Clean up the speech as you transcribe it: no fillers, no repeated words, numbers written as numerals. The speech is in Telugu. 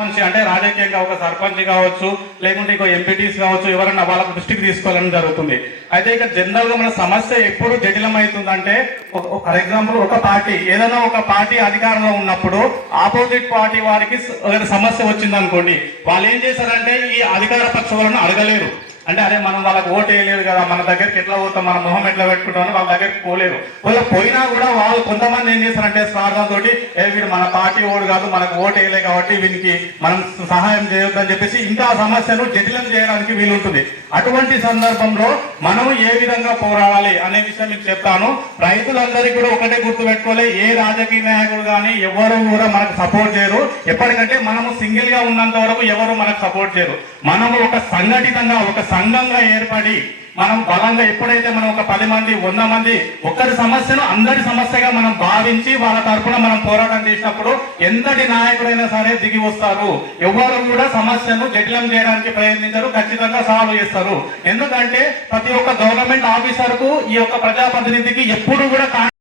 అంటే రాజకీయంగా ఒక సర్పంచ్ కావచ్చు, లేకుంటే ఇంకో ఎంపీటీస్ కావచ్చు, ఎవరన్నా వాళ్ళ దృష్టికి తీసుకోవాలని జరుగుతుంది. అయితే ఇక జనరల్ గా మన సమస్య ఎప్పుడు జటిలమవుతుందంటే, ఫర్ ఎగ్జాంపుల్ ఒక పార్టీ ఏదైనా ఒక పార్టీ అధికారంలో ఉన్నప్పుడు ఆపోజిట్ పార్టీ వారికి సమస్య వచ్చింది అనుకోండి, వాళ్ళు ఏం చేశారంటే ఈ అధికార పక్ష వాళ్ళని అడగలేరు. అంటే అరే మనం వాళ్ళకి ఓటు వేయలేదు కదా, మన దగ్గరికి ఎట్లా పోతాం, మన మొహం ఎట్లా పెట్టుకుంటామని వాళ్ళ దగ్గరికి పోలేరు. వాళ్ళు పోయినా కూడా వాళ్ళు కొంతమంది ఏం చేస్తారంటే స్వార్థంతో వీడు మన పార్టీ ఓడు కాదు, మనకు ఓటు వేయలే కాబట్టి వీనికి మనం సహాయం చేయొద్దని చెప్పేసి ఇంకా ఆ సమస్యను జటిలం చేయడానికి వీలుంటుంది. అటువంటి సందర్భంలో మనము ఏ విధంగా పోరాడాలి అనే విషయం మీకు చెప్తాను. రైతులందరికీ కూడా ఒకటే గుర్తు పెట్టుకోవాలి, ఏ రాజకీయ నాయకుడు కానీ ఎవరు కూడా మనకు సపోర్ట్ చేయరు. ఎప్పటికంటే మనము సింగిల్ గా ఉన్నంత వరకు ఎవరు మనకు సపోర్ట్ చేయరు. మనము ఒక సంఘటితంగా ఒక సంఘంగా ఏర్పడి మనం బలంగా ఎప్పుడైతే మనం ఒక 10 మంది 100 మంది ఒక్కరి సమస్యను అందరి సమస్యగా మనం భావించి వాళ్ళ తరఫున మనం పోరాటం చేసినప్పుడు ఎంతటి నాయకుడైనా సరే దిగి వస్తారు. ఎవరు కూడా సమస్యను జటిలం చేయడానికి ప్రయత్నించరు, ఖచ్చితంగా సాల్వ్ చేస్తారు. ఎందుకంటే ప్రతి ఒక్క గవర్నమెంట్ ఆఫీసర్ కు ఈ యొక్క ప్రజాప్రతినిధికి ఎప్పుడు కూడా